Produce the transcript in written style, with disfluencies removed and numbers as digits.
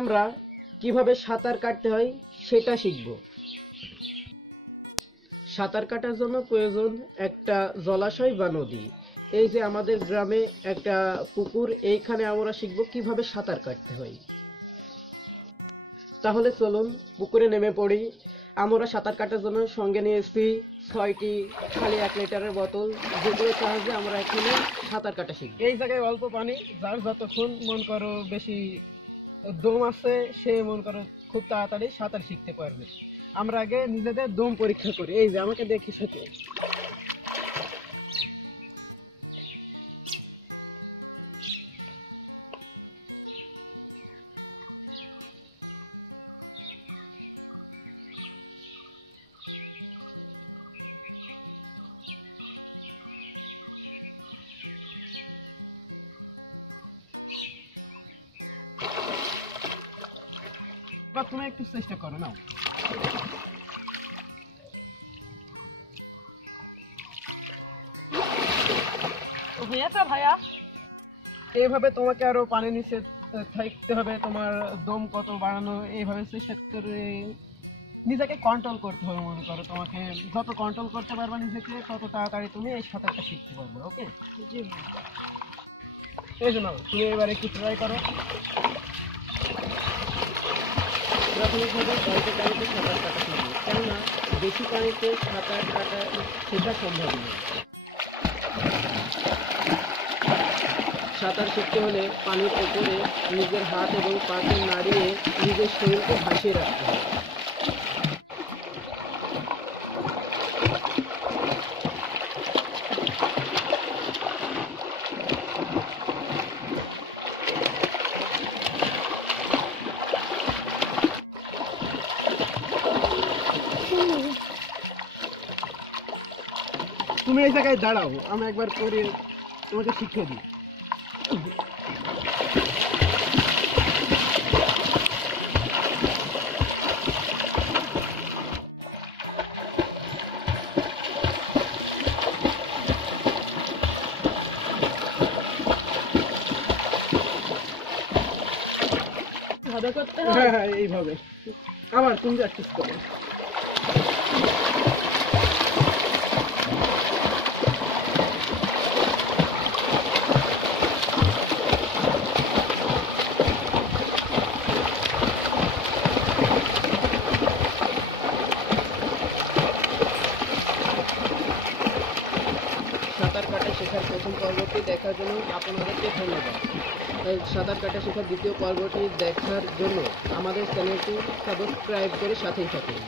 আমরা কিভাবে সাঁতার কাটতে হয় সেটা শিখব। সাঁতার কাটার জন্য প্রয়োজন একটা জলাশয় বা নদী। এই যে আমাদের গ্রামে একটা পুকুর, এইখানে আমরা শিখব কিভাবে সাঁতার কাটতে হয়। তাহলে চলুন পুকুরে নেমে পড়ি। আমরা সাঁতার কাটার জন্য সঙ্গে নিয়েছি 6টি খালি 1 লিটারের বোতল, যেগুলোর সাহায্যে আমরা এখানে সাঁতার কাটা শিখব। এই জায়গায় অল্প পানি, যার যতক্ষণ মন করো বেশি দম আছে সে মন করো খুব তাড়াতাড়ি সাঁতার শিখতে পারবে। আমরা আগে নিজেদের দম পরীক্ষা করি। এই যে আমাকে দেখি সাথে। তুমি একটু চেষ্টা করো না। হয়েছে ভাইয়া? এইভাবে তোমাকে আরো পানি নিচে থাকতে হবে, তোমার দম কত বাড়ানো, এইভাবে চেষ্টা করে নিজেকে কন্ট্রোল করতে হবে। মনে করো তোমাকে যত কন্ট্রোল করতে পারবে নিজেকে, তত তাড়াতাড়ি তুমি এই সাঁতারটা শিখতে পারবে। ওকে, এই জন্য তুমি এবার একটু ট্রাই করো। বেশি পানিতে সাঁতার কাটা সেটা সম্ভব না। সাঁতার শিখতে হলে পানির উপরে নিজের হাত এবং পাকে নাড়িয়ে নিজের শরীরকে ভাসিয়ে রাখতে হবে। তুমি এই জায়গায় দাঁড়াও, আমি একবার করে তোমাকে শিখিয়ে দিই। ভাবে করতে হয়। হ্যাঁ হ্যাঁ, এইভাবে আবার তুমি প্র্যাকটিস করো। সাঁতার কাটা শেখার প্রথম পর্বটি দেখার জন্য আপনাদেরকে ধন্যবাদ। সাঁতার কাটা শেখার দ্বিতীয় পর্বটি দেখার জন্য আমাদের চ্যানেলটি সাবস্ক্রাইব করে সাথেই থাকুন।